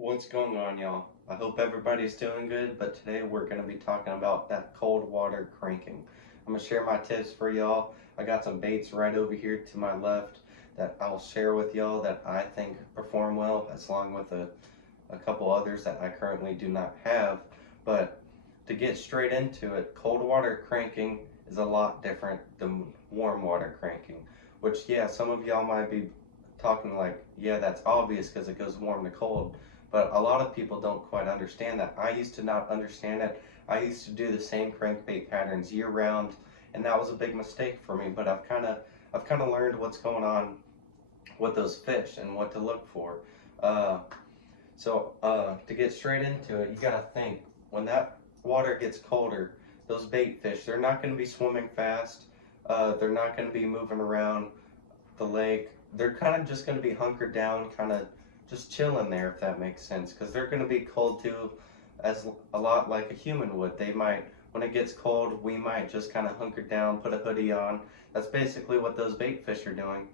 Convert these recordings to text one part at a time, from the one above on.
What's going on, y'all? I hope everybody's doing good, but today we're going to be talking about that cold water cranking. I'm going to share my tips for y'all. I got some baits right over here to my left that I'll share with y'all that I think perform well, as long with a couple others that I currently do not have. But to get straight into it, cold water cranking is a lot different than warm water cranking, which, yeah, some of y'all might be talking like, yeah, that's obvious because it goes warm to cold. But a lot of people don't quite understand that. I used to not understand it. I used to do the same crankbait patterns year round, and that was a big mistake for me. But I've kind of learned what's going on with those fish and what to look for. Uh, to get straight into it, you gotta think when that water gets colder, those bait fish, they're not gonna be swimming fast. They're not gonna be moving around the lake. They're kind of just going to be hunkered down, kind of just chilling there, if that makes sense, because they're going to be cold too, as a lot like a human would. They might, when it gets cold, we might just kind of hunker down, put a hoodie on. That's basically what those bait fish are doing.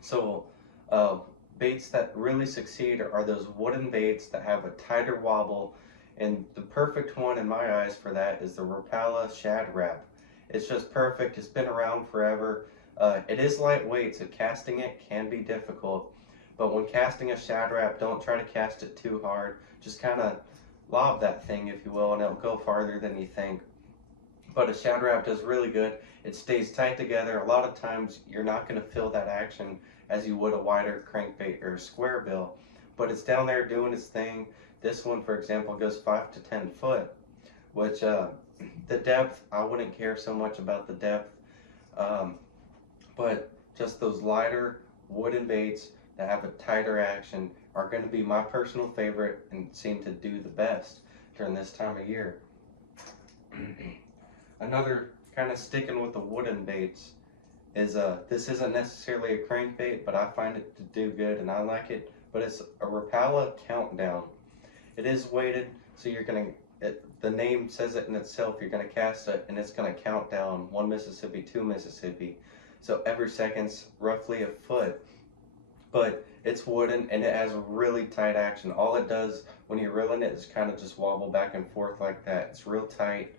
So, uh, baits that really succeed are those wooden baits that have a tighter wobble, and the perfect one in my eyes for that is the Rapala Shad Wrap. It's just perfect. It's been around forever. It is lightweight, so casting it can be difficult. But when casting a shad wrap, don't try to cast it too hard. Just kind of lob that thing, if you will, and it'll go farther than you think. But a shad wrap does really good. It stays tight together. A lot of times you're not going to feel that action as you would a wider crankbait or a square bill. But it's down there doing its thing. This one, for example, goes 5 to 10 foot, which the depth, I wouldn't care so much about the depth. Um, but just those lighter wooden baits that have a tighter action are going to be my personal favorite and seem to do the best during this time of year. Another kind of sticking with the wooden baits is this isn't necessarily a crankbait, but I find it to do good and I like it. But it's a Rapala countdown. It is weighted, so you're gonna. The name says it in itself. You're gonna cast it, and it's gonna count down 1 Mississippi, 2 Mississippi. So every second's roughly a foot, but it's wooden and it has a really tight action. All it does when you're reeling it is kind of just wobble back and forth like that. It's real tight.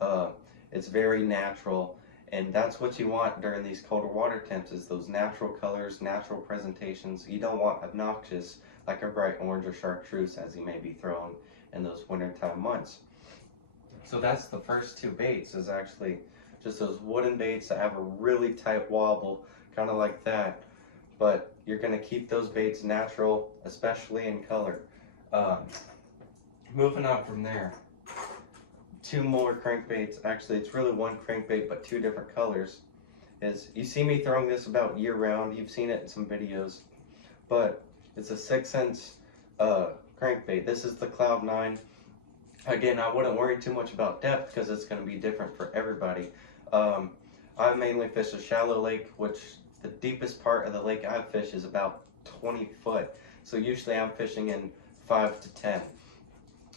Uh, it's very natural, and that's what you want during these colder water temps is those natural colors, natural presentations. You don't want obnoxious like a bright orange or chartreuse as you may be throwing in those wintertime months. So that's the first two baits is actually just those wooden baits that have a really tight wobble, kind of like that. But you're going to keep those baits natural, especially in color. Um, Moving on from there, two more crankbaits. Actually, it's really one crankbait, but two different colors. Is you see me throwing this about year round. You've seen it in some videos, but it's a 6 cents crankbait. This is the Cloud 9. Again, I wouldn't worry too much about depth because it's going to be different for everybody. Um, I mainly fish a shallow lake, which the deepest part of the lake I fish is about 20 foot. So usually I'm fishing in 5 to 10.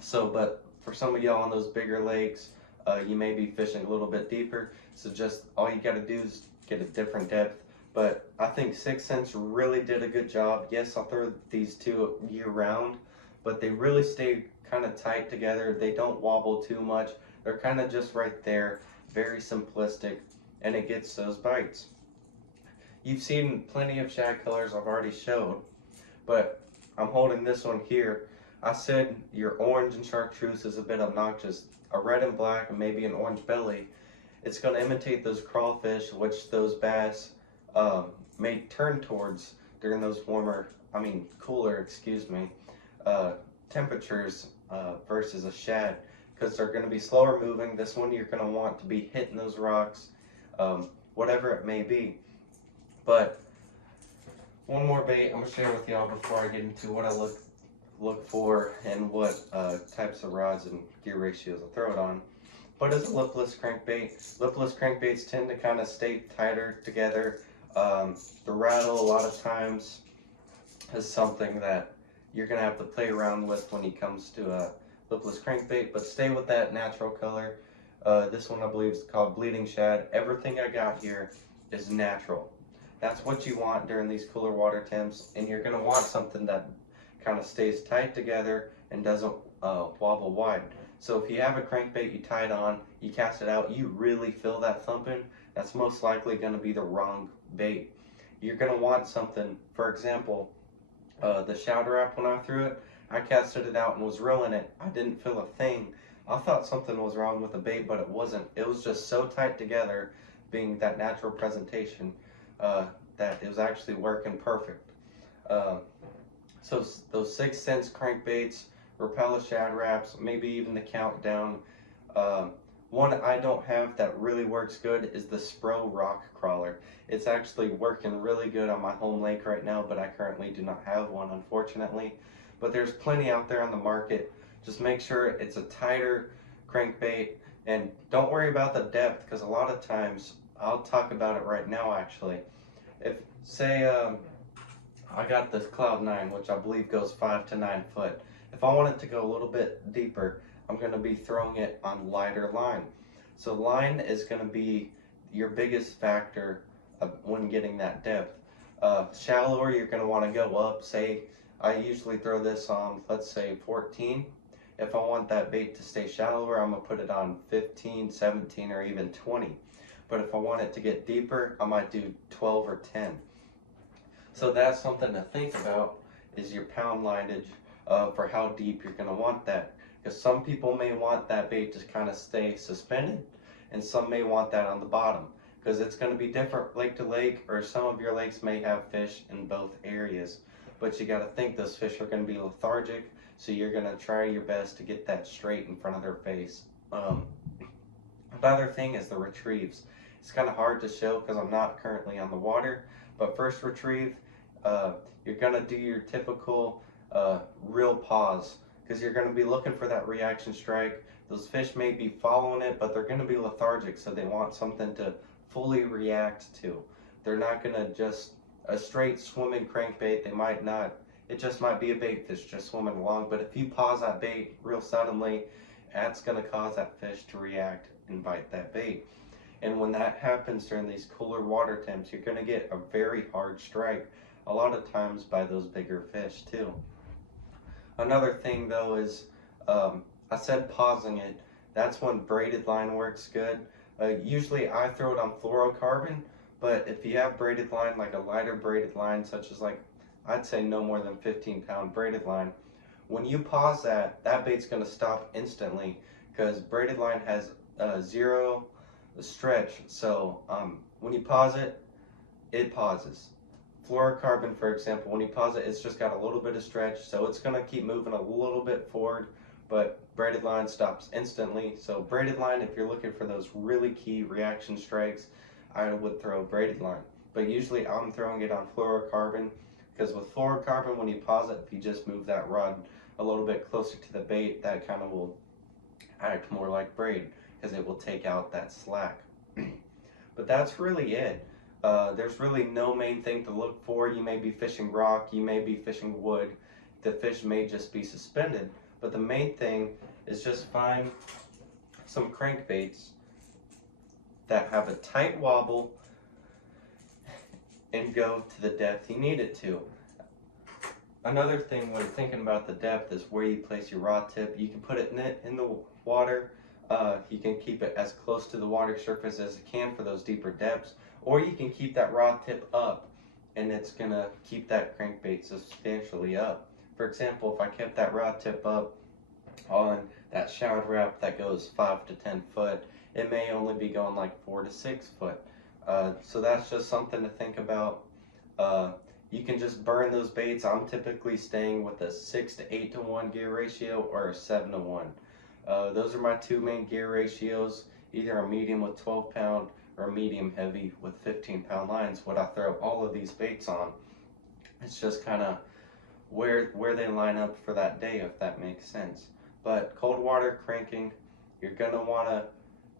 So, but for some of y'all on those bigger lakes, you may be fishing a little bit deeper. So just all you got to do is get a different depth. But I think 6 Cents really did a good job. Yes, I'll throw these two year round, but they really stay kind of tight together. They don't wobble too much. They're kind of just right there, very simplistic, and it gets those bites. You've seen plenty of shad colors I've already showed, but I'm holding this one here. I said your orange and chartreuse is a bit obnoxious. A red and black and maybe an orange belly, it's going to imitate those crawfish, which those bass may turn towards during those cooler, temperatures versus a shad, because they're going to be slower moving. This one you're going to want to be hitting those rocks, whatever it may be. But one more bait I'm going to share with y'all before I get into what I look for and what types of rods and gear ratios I throw it on. But as a lipless crankbait, lipless crankbaits tend to kind of stay tighter together. The rattle a lot of times is something that you're going to have to play around with when it comes to a lipless crankbait, but stay with that natural color. This one I believe is called Bleeding Shad. Everything I got here is natural. That's what you want during these cooler water temps, and you're going to want something that kind of stays tight together and doesn't wobble wide. So if you have a crankbait, you tie it on, you cast it out, you really feel that thumping, that's most likely going to be the wrong bait. You're going to want something, for example, the shad wrap, when I threw it, I casted it out and was reeling it. I didn't feel a thing. I thought something was wrong with the bait, but it wasn't. It was just so tight together, being that natural presentation, that it was actually working perfect. So those 6 cents crankbaits, Rapala shad wraps, maybe even the countdown. One I don't have that really works good is the Spro rock crawler. It's actually working really good on my home lake right now, but I currently do not have one, unfortunately. But there's plenty out there on the market. Just make sure it's a tighter crankbait, and don't worry about the depth, because a lot of times, I'll talk about it right now actually. If, say, I got this Cloud 9, which I believe goes 5 to 9 foot. If I want it to go a little bit deeper, I'm going to be throwing it on lighter line. So line is going to be your biggest factor when getting that depth. Shallower, you're going to want to go up. Say, I usually throw this on, let's say, 14. If I want that bait to stay shallower, I'm going to put it on 15, 17, or even 20. But if I want it to get deeper, I might do 12 or 10. So that's something to think about, is your pound lineage for how deep you're going to want that. Because some people may want that bait to kind of stay suspended, and some may want that on the bottom. Because it's going to be different lake to lake, or some of your lakes may have fish in both areas. But you got to think those fish are going to be lethargic, so you're going to try your best to get that straight in front of their face. Another thing is the retrieves. It's kind of hard to show because I'm not currently on the water, but first retrieve, you're going to do your typical reel pause, because you're going to be looking for that reaction strike. Those fish may be following it, but they're going to be lethargic, so they want something to fully react to. They're not going to just, a straight swimming crankbait, they might not, it just might be a bait fish just swimming along, but if you pause that bait real suddenly, that's going to cause that fish to react and bite that bait. And when that happens during these cooler water temps, you're going to get a very hard strike, a lot of times by those bigger fish too. Another thing though is, I said pausing it, that's when braided line works good. Usually I throw it on fluorocarbon, but if you have braided line, like a lighter braided line, such as, like, I'd say no more than 15-pound braided line, when you pause that, that bait's going to stop instantly, because braided line has zero stretch. So when you pause it, it pauses. Fluorocarbon, for example, when you pause it, it's just got a little bit of stretch, so it's going to keep moving a little bit forward, but braided line stops instantly. So braided line, if you're looking for those really key reaction strikes, I would throw braided line. But usually I'm throwing it on fluorocarbon, because with fluorocarbon, when you pause it, if you just move that rod a little bit closer to the bait, that kind of will act more like braid, because it will take out that slack. But that's really it. There's really no main thing to look for. You may be fishing rock, you may be fishing wood, the fish may just be suspended, but the main thing is just find some crankbaits that have a tight wobble and go to the depth you need it to. Another thing when thinking about the depth is where you place your rod tip. You can put it in the water. You can keep it as close to the water surface as it can for those deeper depths, or you can keep that rod tip up, and it's gonna keep that crankbait substantially up. For example, if I kept that rod tip up on that shad wrap that goes 5 to 10 foot, it may only be going like 4 to 6 foot. So that's just something to think about. You can just burn those baits. I'm typically staying with a 6 to 8 to 1 gear ratio, or a 7 to 1. Those are my two main gear ratios, either a medium with 12-pound or a medium heavy with 15-pound lines. What I throw all of these baits on, it's just kind of where they line up for that day, if that makes sense. But cold water cranking, you're gonna want to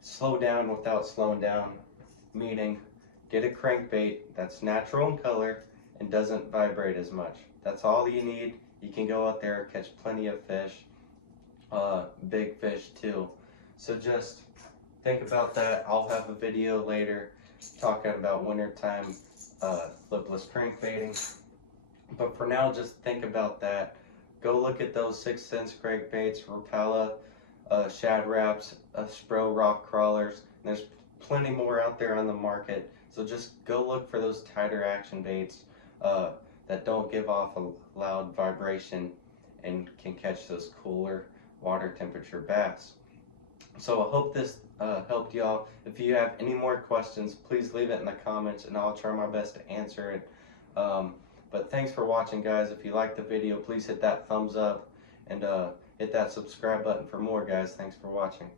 slow down without slowing down, meaning get a crankbait that's natural in color and doesn't vibrate as much. That's all you need. You can go out there, catch plenty of fish, big fish too. So just think about that. I'll have a video later talking about wintertime lipless crankbaiting. But for now, just think about that. go look at those 6 cents crankbaits, Rapala, shad wraps, spro rock crawlers. There's plenty more out there on the market. So just go look for those tighter action baits that don't give off a loud vibration and can catch those cooler water temperature bass. So I hope this helped y'all. If you have any more questions, please leave it in the comments and I'll try my best to answer it. But thanks for watching, guys. If you liked the video, please hit that thumbs up and hit that subscribe button for more, guys. Thanks for watching.